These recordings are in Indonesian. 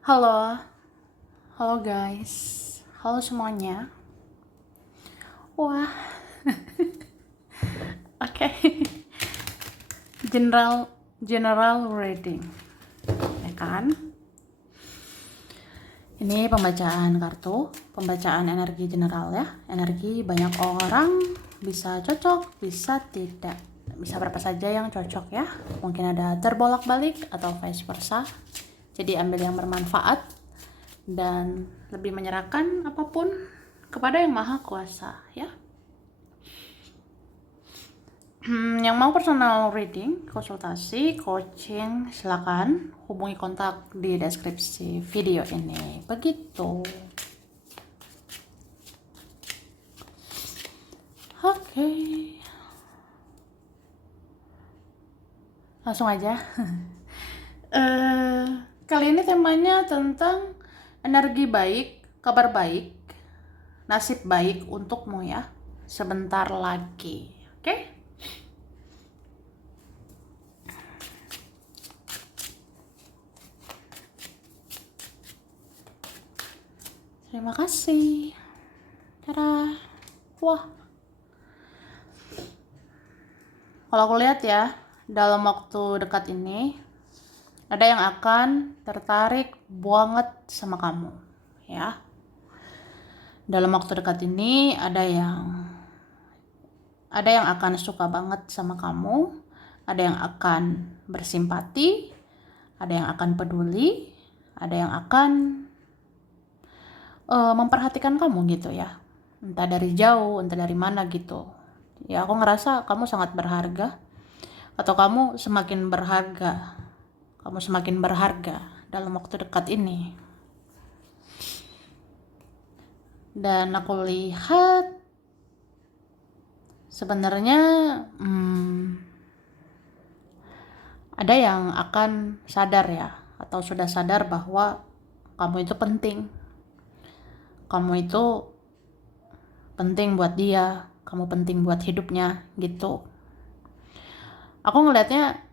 Halo, halo guys, halo semuanya. Wah, oke. General reading, ya kan? Ini pembacaan kartu, pembacaan energi general ya. Energi banyak orang bisa cocok, bisa tidak. Bisa berapa saja yang cocok ya. Mungkin ada terbolak-balik atau vice versa. Jadi ambil yang bermanfaat dan lebih menyerahkan apapun kepada yang maha kuasa ya. Yang mau personal reading, konsultasi, coaching, silakan hubungi kontak di deskripsi video ini. Begitu. Oke. Langsung aja. Kali ini temanya tentang energi baik, kabar baik, nasib baik untukmu ya. Sebentar lagi. Oke? Terima kasih. Cara. Wah. Kalau aku lihat ya, dalam waktu dekat ini ada yang akan tertarik banget sama kamu, ya. Dalam waktu dekat ini ada yang akan suka banget sama kamu, ada yang akan bersimpati, ada yang akan peduli, ada yang akan memperhatikan kamu gitu ya. Entah dari jauh, entah dari mana gitu. Ya aku ngerasa kamu sangat berharga atau kamu semakin berharga. Kamu semakin berharga dalam waktu dekat ini. Dan aku lihat sebenarnya ada yang akan sadar ya, atau sudah sadar bahwa kamu itu penting. Kamu itu penting buat dia, kamu penting buat hidupnya gitu. Aku ngelihatnya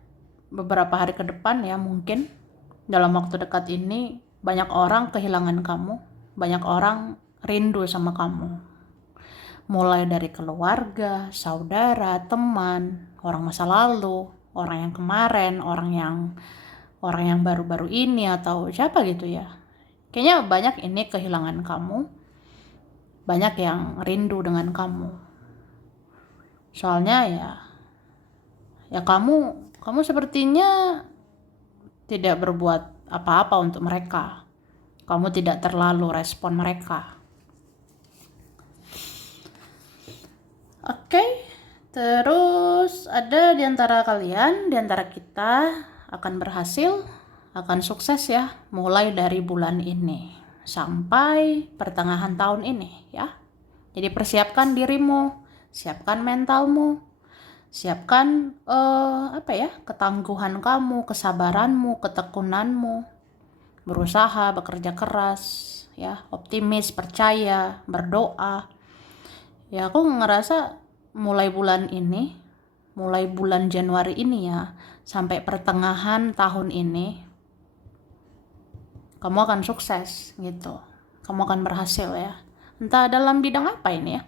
beberapa hari ke depan ya, mungkin dalam waktu dekat ini banyak orang kehilangan kamu, banyak orang rindu sama kamu. Mulai dari keluarga, saudara, teman, orang masa lalu, orang yang kemarin, orang yang baru-baru ini atau siapa gitu ya. Kayaknya banyak ini kehilangan kamu, banyak yang rindu dengan kamu. Soalnya ya kamu sepertinya tidak berbuat apa-apa untuk mereka. Kamu tidak terlalu respon mereka. Oke, terus ada di antara kalian, di antara kita akan berhasil, akan sukses ya, mulai dari bulan ini sampai pertengahan tahun ini ya. Jadi persiapkan dirimu, siapkan mentalmu, siapkan ketangguhan kamu, kesabaranmu, ketekunanmu, berusaha, bekerja keras ya, optimis, percaya, berdoa. Ya aku ngerasa mulai bulan Januari ini ya, sampai pertengahan tahun ini kamu akan sukses gitu, kamu akan berhasil ya, entah dalam bidang apa ini ya.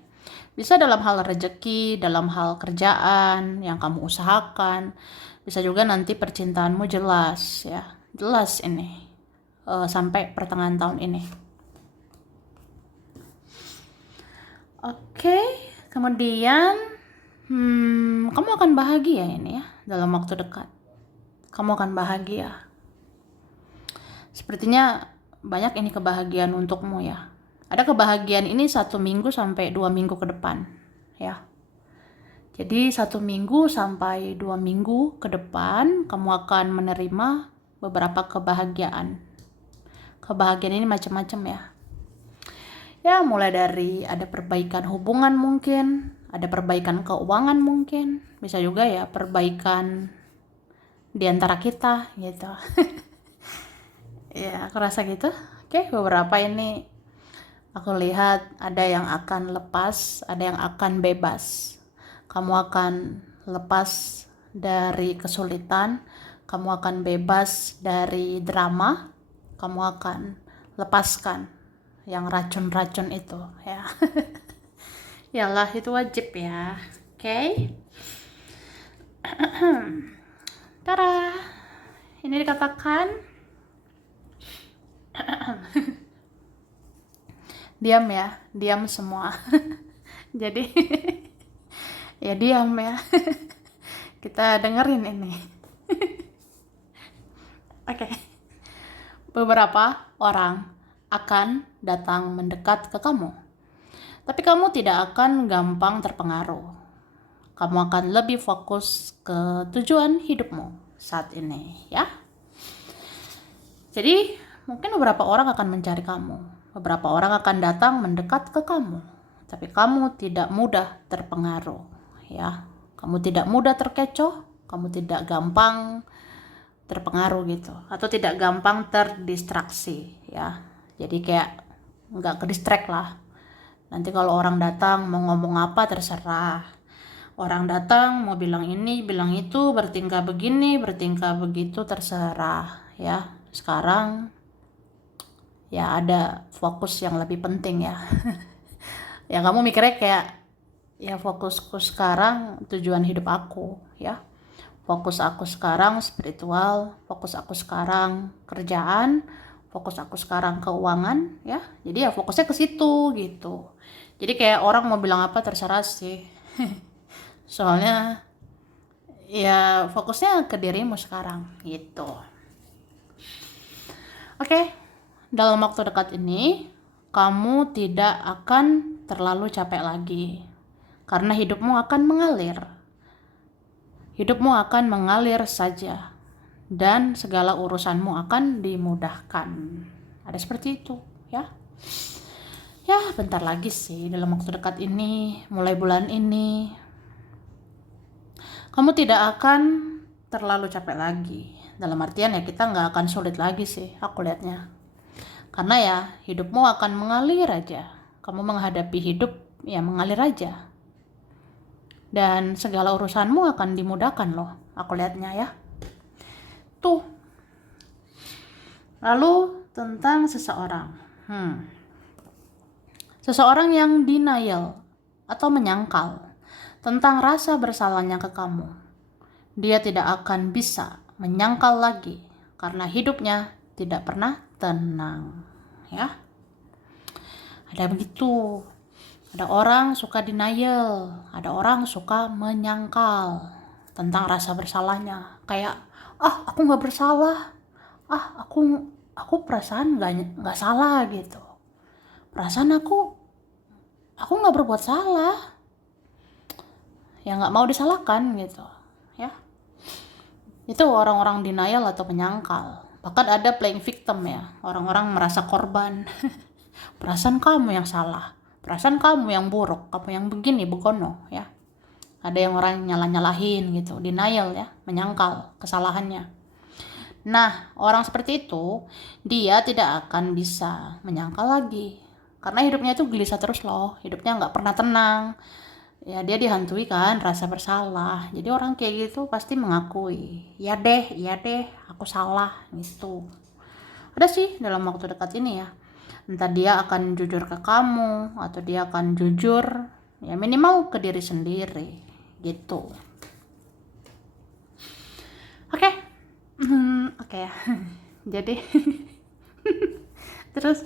Bisa dalam hal rezeki, dalam hal kerjaan yang kamu usahakan, bisa juga nanti percintaanmu jelas ya, jelas ini sampai pertengahan tahun ini. Oke, kemudian kamu akan bahagia ini ya dalam waktu dekat. Kamu akan bahagia. Sepertinya banyak ini kebahagiaan untukmu ya. Ada kebahagiaan ini 1 minggu sampai 2 minggu ke depan ya. Jadi 1 minggu sampai 2 minggu ke depan kamu akan menerima beberapa kebahagiaan. Kebahagiaan ini macam-macam ya. Ya mulai dari ada perbaikan hubungan mungkin, ada perbaikan keuangan mungkin, bisa juga ya perbaikan di antara kita gitu. Ya aku rasa gitu. Oke, beberapa ini aku lihat ada yang akan lepas, ada yang akan bebas. Kamu akan lepas dari kesulitan, kamu akan bebas dari drama, kamu akan lepaskan yang racun-racun itu ya. Yalah, itu wajib ya. Oke. Tara, ini dikatakan diam ya, diam semua. Jadi ya diam ya. Kita dengerin ini. Oke. Beberapa orang akan datang mendekat ke kamu, tapi kamu tidak akan gampang terpengaruh. Kamu akan lebih fokus ke tujuan hidupmu saat ini ya. Jadi mungkin beberapa orang akan mencari kamu, beberapa orang akan datang mendekat ke kamu, tapi kamu tidak mudah terpengaruh ya. Kamu tidak mudah terkecoh, kamu tidak gampang terpengaruh gitu, atau tidak gampang terdistraksi ya. Jadi kayak nggak ke distract lah. Nanti kalau orang datang mau ngomong apa terserah. Orang datang mau bilang ini, bilang itu, bertingkah begini, bertingkah begitu, terserah ya. Sekarang ya ada fokus yang lebih penting ya. Ya kamu mikirnya kayak ya fokusku sekarang tujuan hidup aku ya. Fokus aku sekarang spiritual, fokus aku sekarang kerjaan, fokus aku sekarang keuangan ya. Jadi ya fokusnya ke situ gitu. Jadi kayak orang mau bilang apa terserah sih. Soalnya ya fokusnya ke dirimu sekarang gitu. Oke, dalam waktu dekat ini kamu tidak akan terlalu capek lagi karena hidupmu akan mengalir. Hidupmu akan mengalir saja dan segala urusanmu akan dimudahkan. Ada seperti itu ya. Ya bentar lagi sih, dalam waktu dekat ini, mulai bulan ini kamu tidak akan terlalu capek lagi. Dalam artian ya kita nggak akan sulit lagi sih aku lihatnya. Karena ya hidupmu akan mengalir aja. Kamu menghadapi hidup ya mengalir aja. Dan segala urusanmu akan dimudahkan loh aku lihatnya ya. Tuh. Lalu tentang seseorang. Seseorang yang denial atau menyangkal tentang rasa bersalahnya ke kamu. Dia tidak akan bisa menyangkal lagi karena hidupnya tidak pernah tenang ya. Ada begitu. Ada orang suka denial, ada orang suka menyangkal tentang rasa bersalahnya. Kayak aku nggak bersalah, aku perasaan nggak salah gitu. Perasaan aku nggak berbuat salah. Ya nggak mau disalahkan gitu ya. Itu orang-orang denial atau menyangkal. Bahkan ada playing victim ya, orang-orang merasa korban. Perasaan kamu yang salah, perasaan kamu yang buruk, kamu yang begini begono ya. Ada yang orang nyalah-nyalahin gitu, denial ya, menyangkal kesalahannya. Nah, orang seperti itu dia tidak akan bisa menyangkal lagi karena hidupnya itu gelisah terus loh, hidupnya nggak pernah tenang. Ya dia dihantui kan rasa bersalah. Jadi orang kayak gitu pasti mengakui, iya deh aku salah gitu. Ada sih dalam waktu dekat ini ya. Entah dia akan jujur ke kamu atau dia akan jujur ya minimal ke diri sendiri gitu. Oke. Oke ya. Jadi terus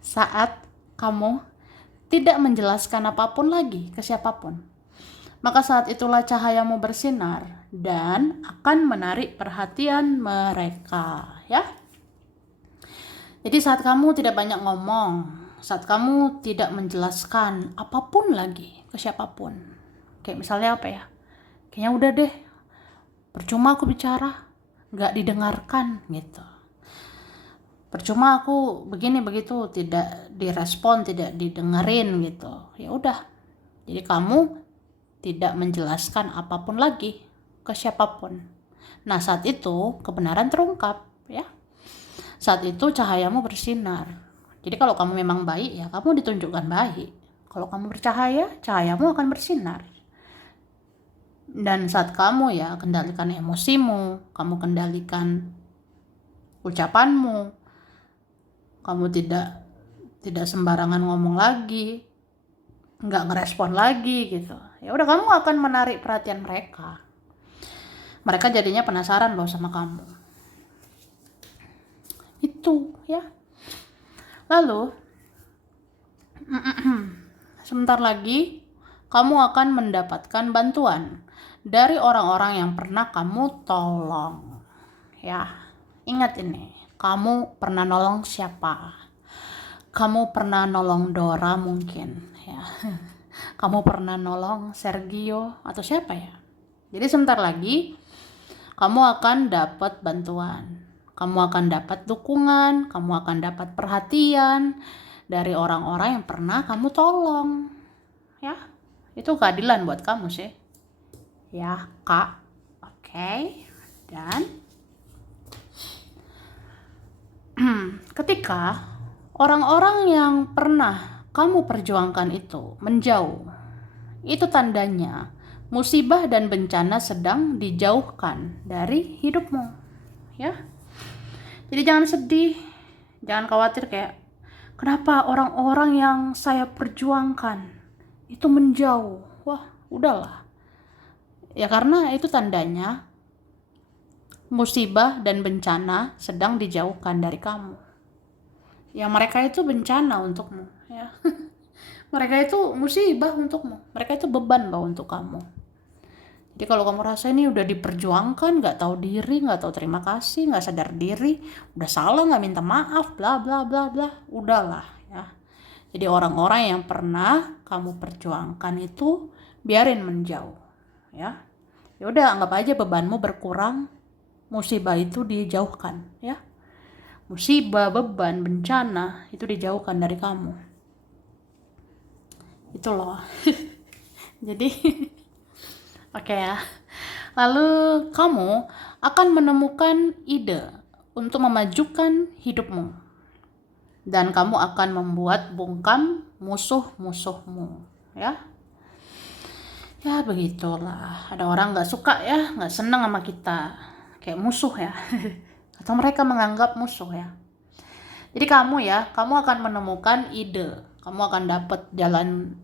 saat kamu tidak menjelaskan apapun lagi ke siapapun, maka saat itulah cahayamu bersinar dan akan menarik perhatian mereka ya. Jadi saat kamu tidak banyak ngomong, saat kamu tidak menjelaskan apapun lagi ke siapapun, kayak misalnya apa ya, kayaknya udah deh percuma aku bicara, gak didengarkan gitu. Percuma aku begini begitu, tidak direspon, tidak didengerin gitu. Ya udah. Jadi kamu tidak menjelaskan apapun lagi ke siapapun. Nah, saat itu kebenaran terungkap, ya. Saat itu cahayamu bersinar. Jadi kalau kamu memang baik, ya kamu ditunjukkan baik. Kalau kamu bercahaya, cahayamu akan bersinar. Dan saat kamu ya kendalikan emosimu, kamu kendalikan ucapanmu, kamu tidak sembarangan ngomong lagi, nggak ngerespon lagi gitu. Ya udah, kamu akan menarik perhatian mereka. Mereka jadinya penasaran loh sama kamu. Itu ya. Lalu sebentar lagi kamu akan mendapatkan bantuan dari orang-orang yang pernah kamu tolong. Ya, ingat ini. Kamu pernah nolong siapa? Kamu pernah nolong Dora mungkin ya. Kamu pernah nolong Sergio atau siapa ya? Jadi sebentar lagi kamu akan dapat bantuan. Kamu akan dapat dukungan, kamu akan dapat perhatian dari orang-orang yang pernah kamu tolong. Ya, itu keadilan buat kamu sih. Ya, Kak. Oke. Dan ketika orang-orang yang pernah kamu perjuangkan itu menjauh, itu tandanya musibah dan bencana sedang dijauhkan dari hidupmu. Ya. Jadi jangan sedih, jangan khawatir kayak kenapa orang-orang yang saya perjuangkan itu menjauh. Wah, udahlah. Ya karena itu tandanya musibah dan bencana sedang dijauhkan dari kamu. Ya mereka itu bencana untukmu, ya. Mereka itu musibah untukmu. Mereka itu beban loh untuk kamu. Jadi kalau kamu rasa ini udah diperjuangkan, nggak tahu diri, nggak tahu terima kasih, nggak sadar diri, udah salah nggak minta maaf, bla bla bla bla, udahlah ya. Jadi orang-orang yang pernah kamu perjuangkan itu biarin menjauh, ya. Ya udah, anggap aja bebanmu berkurang, musibah itu dijauhkan, ya. Musibah, beban, bencana itu dijauhkan dari kamu. Itu loh. Jadi oke ya. Lalu kamu akan menemukan ide untuk memajukan hidupmu. Dan kamu akan membuat bungkam musuh-musuhmu, ya. Ya begitulah. Ada orang gak suka ya, gak senang sama kita. Kayak musuh ya. Atau mereka menganggap musuh ya. Jadi kamu akan menemukan ide. Kamu akan dapat jalan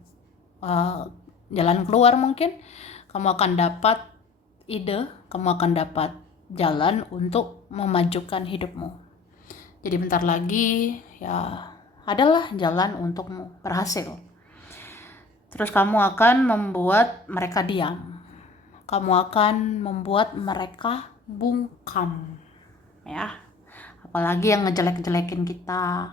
keluar mungkin. Kamu akan dapat ide, kamu akan dapat jalan untuk memajukan hidupmu. Jadi bentar lagi ya adalah jalan untukmu berhasil. Terus kamu akan membuat mereka diam. Kamu akan membuat mereka bungkam. Ya. Apalagi yang ngejelek-jelekin kita.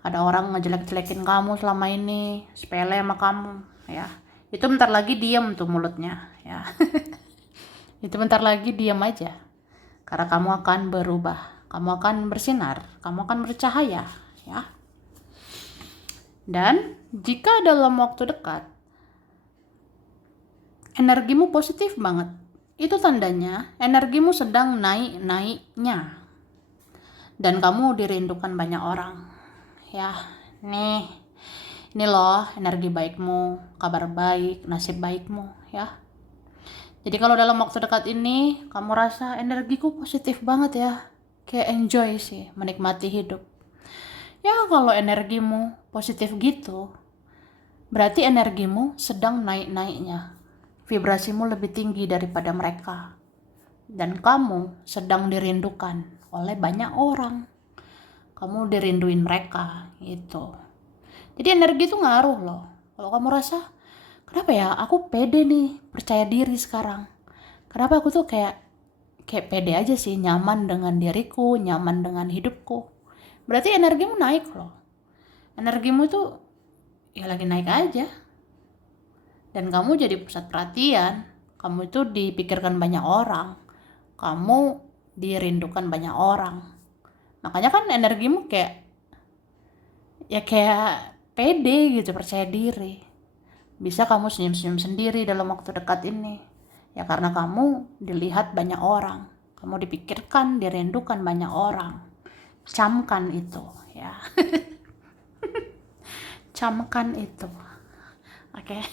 Ada orang ngejelek-jelekin kamu selama ini, sepele sama kamu, ya. Itu bentar lagi diam tuh mulutnya, ya. Itu bentar lagi diam aja. Karena kamu akan berubah, kamu akan bersinar, kamu akan bercahaya, ya. Dan jika dalam waktu dekat energimu positif banget, itu tandanya energimu sedang naik-naiknya. Dan kamu dirindukan banyak orang. Ya, ini loh energi baikmu, kabar baik, nasib baikmu, ya. Jadi kalau dalam waktu dekat ini kamu rasa energiku positif banget ya, kayak enjoy sih, menikmati hidup. Ya kalau energimu positif gitu, berarti energimu sedang naik-naiknya. Vibrasimu lebih tinggi daripada mereka. Dan kamu sedang dirindukan oleh banyak orang. Kamu dirinduin mereka gitu. Jadi energi itu ngaruh loh. Kalau kamu rasa, kenapa ya aku pede nih, percaya diri sekarang. Kenapa aku tuh kayak pede aja sih, nyaman dengan diriku, nyaman dengan hidupku. Berarti energimu naik loh. Energimu tuh ya lagi naik aja. Dan kamu jadi pusat perhatian. Kamu itu dipikirkan banyak orang. Kamu dirindukan banyak orang. Makanya kan energimu kayak pede gitu, percaya diri. Bisa kamu senyum-senyum sendiri dalam waktu dekat ini. Ya karena kamu dilihat banyak orang. Kamu dipikirkan, dirindukan banyak orang. Camkan itu ya. Camkan itu. Oke.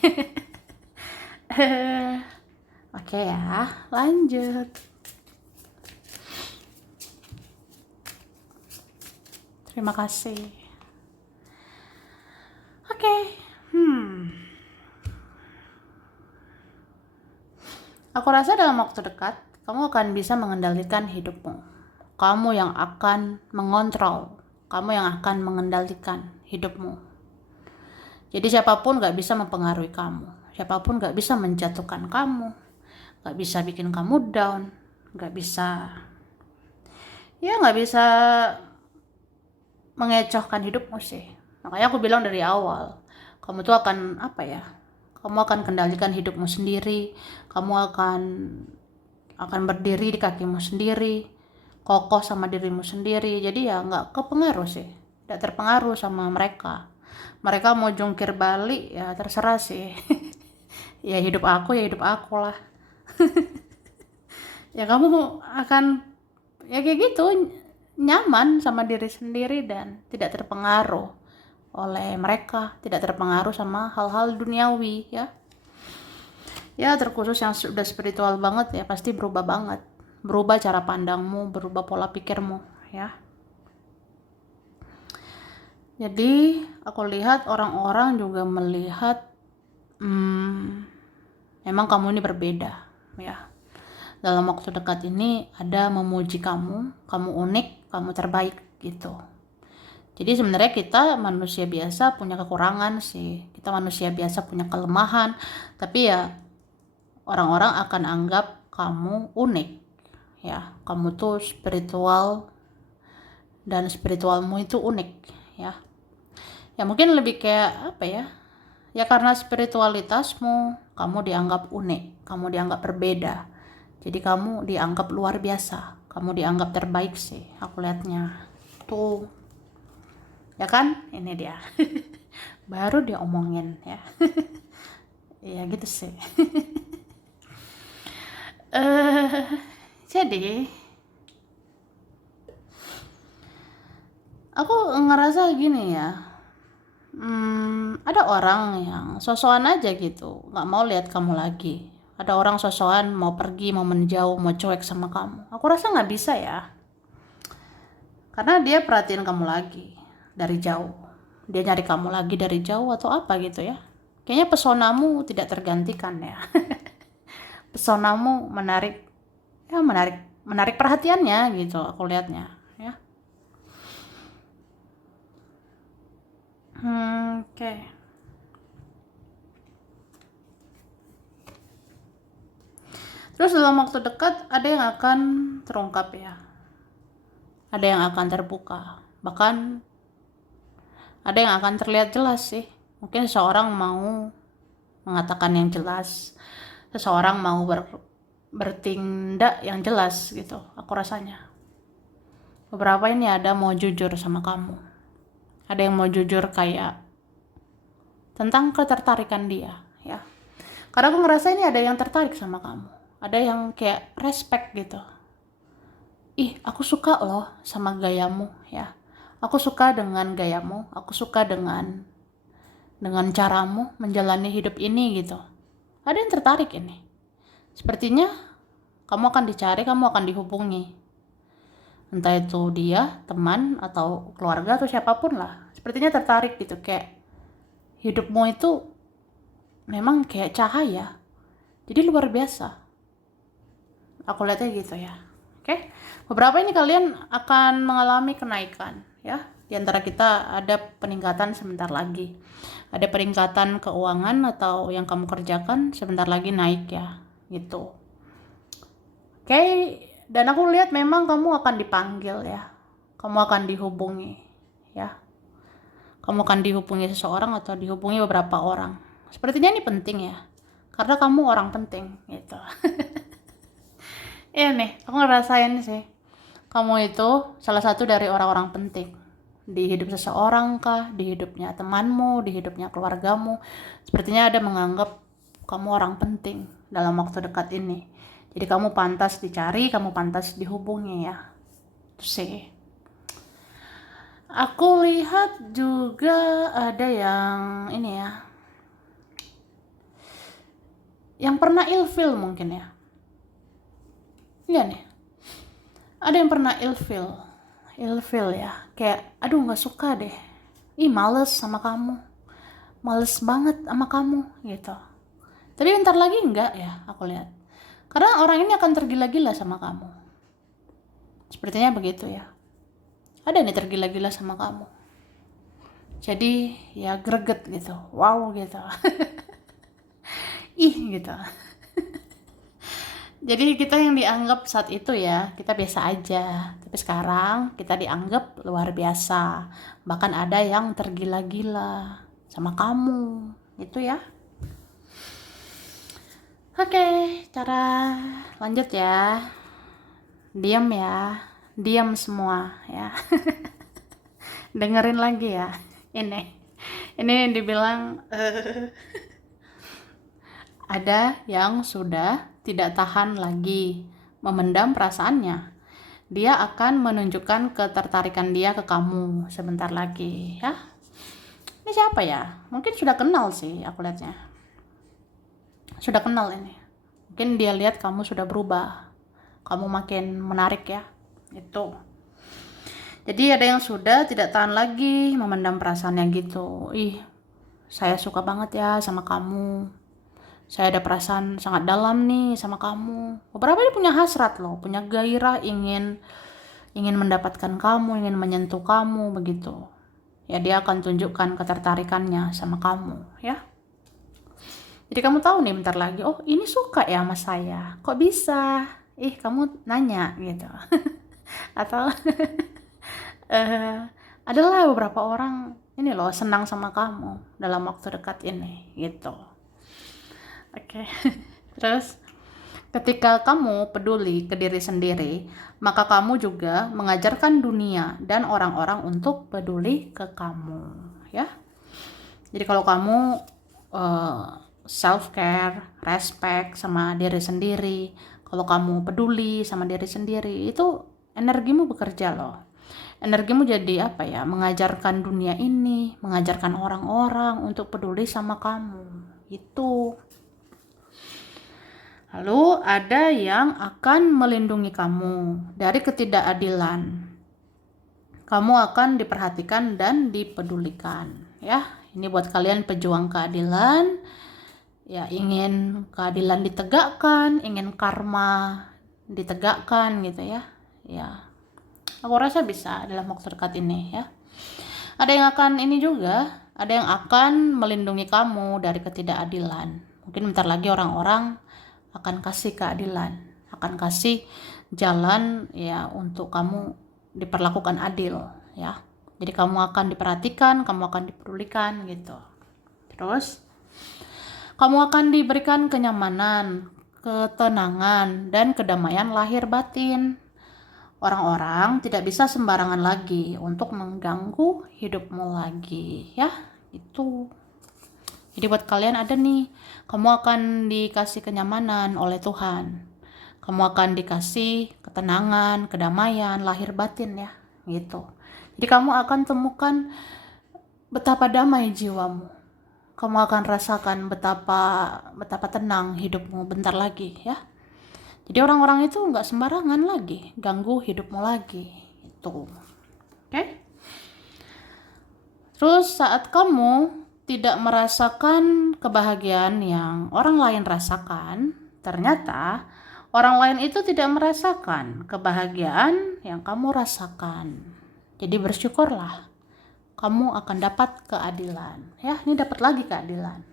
Oke ya, lanjut. Terima kasih. Oke. Aku rasa dalam waktu dekat, kamu akan bisa mengendalikan hidupmu. Kamu yang akan mengontrol. Kamu yang akan mengendalikan hidupmu. Jadi siapapun gak bisa mempengaruhi kamu. Siapapun gak bisa menjatuhkan kamu. Gak bisa bikin kamu down. Gak bisa mengecohkan hidupmu sih. Makanya aku bilang dari awal, kamu tuh akan kamu akan kendalikan hidupmu sendiri. Kamu akan berdiri di kakimu sendiri, kokoh sama dirimu sendiri. Jadi ya nggak kepengaruh sih, tidak terpengaruh sama mereka. Mereka mau jungkir balik ya terserah sih. Ya hidup aku lah. Ya kamu akan ya kayak gitu, nyaman sama diri sendiri dan tidak terpengaruh oleh mereka, tidak terpengaruh sama hal-hal duniawi ya. Ya terkhusus yang sudah spiritual banget ya pasti berubah banget. Berubah cara pandangmu, berubah pola pikirmu ya. Jadi aku lihat orang-orang juga melihat memang kamu ini berbeda ya. Dalam waktu dekat ini ada memuji kamu unik, kamu terbaik gitu. Jadi sebenarnya kita manusia biasa punya kekurangan sih. Kita manusia biasa punya kelemahan, tapi ya orang-orang akan anggap kamu unik ya. Kamu tuh spiritual dan spiritualmu itu unik ya. Ya mungkin lebih kayak apa ya? Ya karena spiritualitasmu, kamu dianggap unik, kamu dianggap berbeda. Jadi kamu dianggap luar biasa, kamu dianggap terbaik sih aku lihatnya. Tuh. Ya kan? Ini dia. Baru dia omongin ya. Ya gitu sih. Jadi aku ngerasa gini ya. Ada orang yang sosokan aja gitu, nggak mau lihat kamu lagi. Ada orang sosokan mau pergi, mau menjauh, mau cuek sama kamu. Aku rasa nggak bisa ya. Karena dia perhatiin kamu lagi dari jauh. Dia nyari kamu lagi dari jauh atau apa gitu ya. Kayaknya pesonamu tidak tergantikan ya. Pesonamu menarik perhatiannya gitu aku lihatnya ya. Oke. Terus dalam waktu dekat ada yang akan terungkap ya. Ada yang akan terbuka. Bahkan ada yang akan terlihat jelas sih. Mungkin seseorang mau mengatakan yang jelas. Seseorang mau bertindak yang jelas gitu. Aku rasanya. Beberapa ini ada mau jujur sama kamu. Ada yang mau jujur kayak tentang ketertarikan dia ya. Karena aku ngerasa ini ada yang tertarik sama kamu. Ada yang kayak respect gitu. Ih, aku suka loh sama gayamu ya. Aku suka dengan gayamu, aku suka dengan caramu menjalani hidup ini gitu. Ada yang tertarik ini. Sepertinya kamu akan dicari, kamu akan dihubungi. Entah itu dia, teman, atau keluarga, atau siapapun lah. Sepertinya tertarik gitu, kayak hidupmu itu memang kayak cahaya. Jadi luar biasa. Aku lihatnya gitu ya. Oke. Beberapa ini kalian akan mengalami kenaikan ya. Di antara kita ada peningkatan sebentar lagi. Ada peningkatan keuangan atau yang kamu kerjakan sebentar lagi naik ya. Gitu. Oke, dan aku lihat memang kamu akan dipanggil ya. Kamu akan dihubungi ya. Kamu akan dihubungi seseorang atau dihubungi beberapa orang. Sepertinya ini penting ya. Karena kamu orang penting gitu. Iya nih, aku ngerasain sih. Kamu itu salah satu dari orang-orang penting. Di hidup seseorang kah, di hidupnya temanmu, di hidupnya keluargamu. Sepertinya ada menganggap kamu orang penting dalam waktu dekat ini. Jadi kamu pantas dicari, kamu pantas dihubungi ya. Itu sih. Aku lihat juga ada yang ini ya. Yang pernah ilfil mungkin ya. Iya nih. Ada yang pernah ilfil ilfeel ya, kayak aduh nggak suka deh, ih males sama kamu, males banget sama kamu gitu. Tapi bentar lagi enggak ya, aku lihat, karena orang ini akan tergila-gila sama kamu, sepertinya begitu ya. Ada nih tergila-gila sama kamu, jadi ya greget gitu, wow gitu. Ih gitu. Jadi kita yang dianggap saat itu ya, kita biasa aja. Tapi sekarang kita dianggap luar biasa. Bahkan ada yang tergila-gila sama kamu. Gitu ya. Oke, cara lanjut ya. Diam ya. Diam semua ya. Dengerin lagi ya. Ini yang dibilang ada yang sudah tidak tahan lagi memendam perasaannya. Dia akan menunjukkan ketertarikan dia ke kamu sebentar lagi ya. Ini siapa ya? Mungkin sudah kenal sih aku lihatnya. Sudah kenal ini. Mungkin dia lihat kamu sudah berubah. Kamu makin menarik ya. Itu. Jadi ada yang sudah tidak tahan lagi memendam perasaannya gitu. Ih, saya suka banget ya sama kamu. Saya ada perasaan sangat dalam nih sama kamu. Beberapa dia punya hasrat loh, punya gairah ingin mendapatkan kamu, ingin menyentuh kamu begitu. Ya dia akan tunjukkan ketertarikannya sama kamu ya. Jadi kamu tahu nih bentar lagi, oh ini suka ya sama saya. Kok bisa? Kamu nanya gitu. Atau adalah beberapa orang ini loh senang sama kamu dalam waktu dekat ini gitu. Oke. Terus ketika kamu peduli ke diri sendiri, maka kamu juga mengajarkan dunia dan orang-orang untuk peduli ke kamu, ya. Jadi kalau kamu self care, respect sama diri sendiri, kalau kamu peduli sama diri sendiri, itu energimu bekerja loh. Energimu jadi apa ya? Mengajarkan dunia ini, mengajarkan orang-orang untuk peduli sama kamu. Itu. Lalu ada yang akan melindungi kamu dari ketidakadilan. Kamu akan diperhatikan dan dipedulikan, ya. Ini buat kalian pejuang keadilan, ya ingin keadilan ditegakkan, ingin karma ditegakkan gitu ya. Ya. Aku rasa bisa dalam waktu dekat ini ya. Ada yang akan ini juga, ada yang akan melindungi kamu dari ketidakadilan. Mungkin bentar lagi orang-orang akan kasih keadilan, akan kasih jalan ya untuk kamu diperlakukan adil ya. Jadi kamu akan diperhatikan, kamu akan dipedulikan gitu. Terus kamu akan diberikan kenyamanan, ketenangan dan kedamaian lahir batin. Orang-orang tidak bisa sembarangan lagi untuk mengganggu hidupmu lagi ya. Itu. Jadi buat kalian ada nih, kamu akan dikasih kenyamanan oleh Tuhan. Kamu akan dikasih ketenangan, kedamaian, lahir batin ya, gitu. Jadi kamu akan temukan betapa damai jiwamu. Kamu akan rasakan betapa tenang hidupmu bentar lagi ya. Jadi orang-orang itu nggak sembarangan lagi, ganggu hidupmu lagi. Itu. Oke? Terus saat kamu tidak merasakan kebahagiaan yang orang lain rasakan, ternyata orang lain itu tidak merasakan kebahagiaan yang kamu rasakan. Jadi bersyukurlah, kamu akan dapat keadilan. Ya, ini dapat lagi keadilan.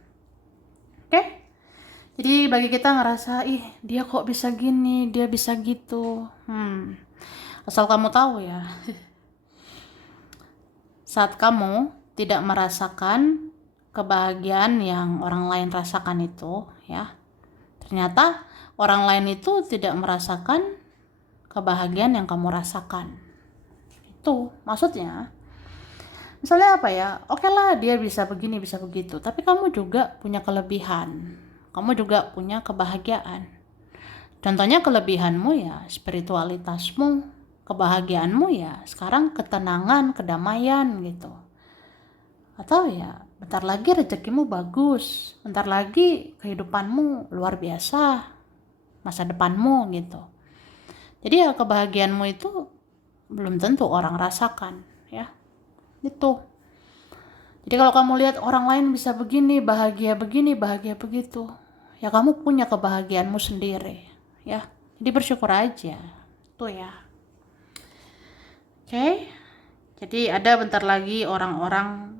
Oke? Jadi bagi kita ngerasa, dia kok bisa gini, dia bisa gitu. Asal kamu tahu ya, saat kamu tidak merasakan kebahagiaan yang orang lain rasakan itu ya, ternyata orang lain itu tidak merasakan kebahagiaan yang kamu rasakan. Itu maksudnya misalnya apa ya, oke lah dia bisa begini bisa begitu, tapi kamu juga punya kelebihan, kamu juga punya kebahagiaan. Contohnya kelebihanmu ya spiritualitasmu, kebahagiaanmu ya sekarang ketenangan, kedamaian gitu. Atau ya bentar lagi rezekimu bagus, bentar lagi kehidupanmu luar biasa, masa depanmu gitu. Jadi ya kebahagiaanmu itu belum tentu orang rasakan ya. Itu. Jadi kalau kamu lihat orang lain bisa begini, bahagia begitu, ya kamu punya kebahagiaanmu sendiri ya. Jadi bersyukur aja. Tuh ya. Oke. Jadi ada bentar lagi orang-orang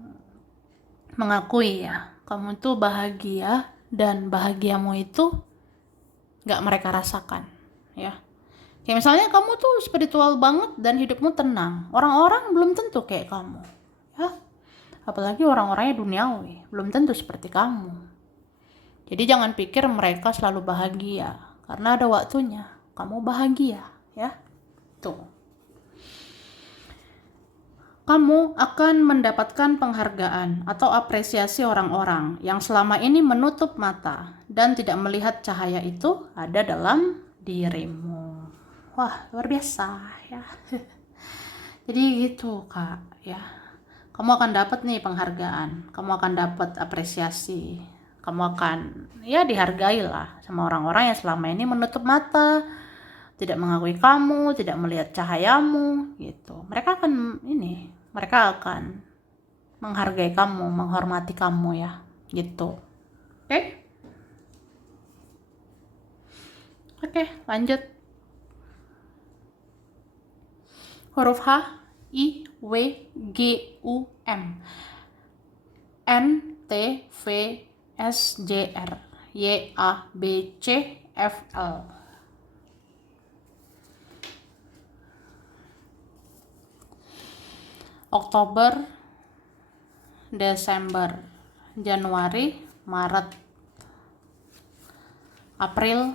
mengakui ya, kamu tuh bahagia dan bahagiamu itu gak mereka rasakan ya. Kayak misalnya kamu tuh spiritual banget dan hidupmu tenang, orang-orang belum tentu kayak kamu ya. Apalagi orang-orangnya duniawi, belum tentu seperti kamu. Jadi jangan pikir mereka selalu bahagia, karena ada waktunya kamu bahagia ya. Tuh. Kamu akan mendapatkan penghargaan atau apresiasi orang-orang yang selama ini menutup mata dan tidak melihat cahaya itu ada dalam dirimu. Wah, luar biasa ya. Jadi gitu Kak ya. Kamu akan dapat nih penghargaan, kamu akan dapat apresiasi, kamu akan ya dihargai lah sama orang-orang yang selama ini menutup mata, tidak mengakui kamu, tidak melihat cahayamu gitu. Mereka akan menghargai kamu, menghormati kamu ya gitu. Oke, lanjut. Huruf H, I, W, G, U, M, N, T, V, S, J, R, Y, A, B, C, F, L. Oktober, Desember, Januari, Maret, April,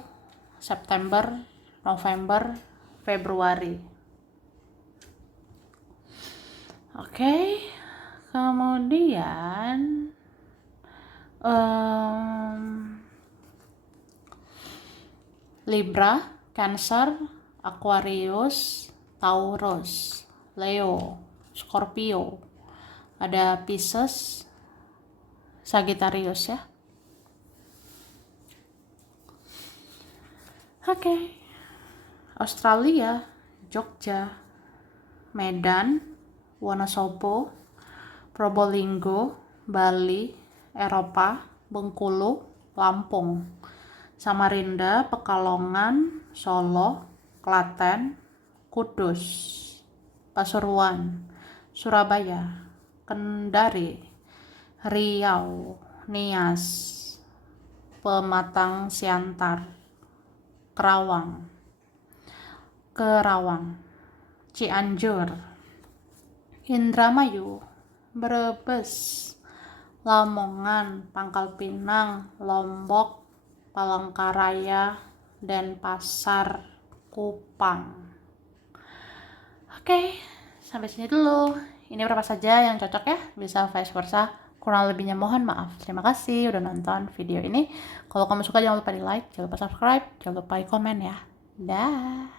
September, November, Februari. Oke, kemudian Libra, Cancer, Aquarius, Taurus, Leo, Scorpio, ada Pisces, Sagittarius ya. Oke. Australia, Jogja, Medan, Wonosobo, Probolinggo, Bali, Eropa, Bengkulu, Lampung, Samarinda, Pekalongan, Solo, Klaten, Kudus, Pasuruan, Surabaya, Kendari, Riau, Nias, Pematang Siantar, Kerawang, Cianjur, Indramayu, Brebes, Lamongan, Pangkal Pinang, Lombok, Palangkaraya, Denpasar, Kupang. Oke, sampai sini dulu. Ini berapa saja yang cocok ya, bisa vice versa. Kurang lebihnya mohon maaf. Terima kasih udah nonton video ini. Kalau kamu suka jangan lupa di like, jangan lupa subscribe, jangan lupa komen ya. Dah.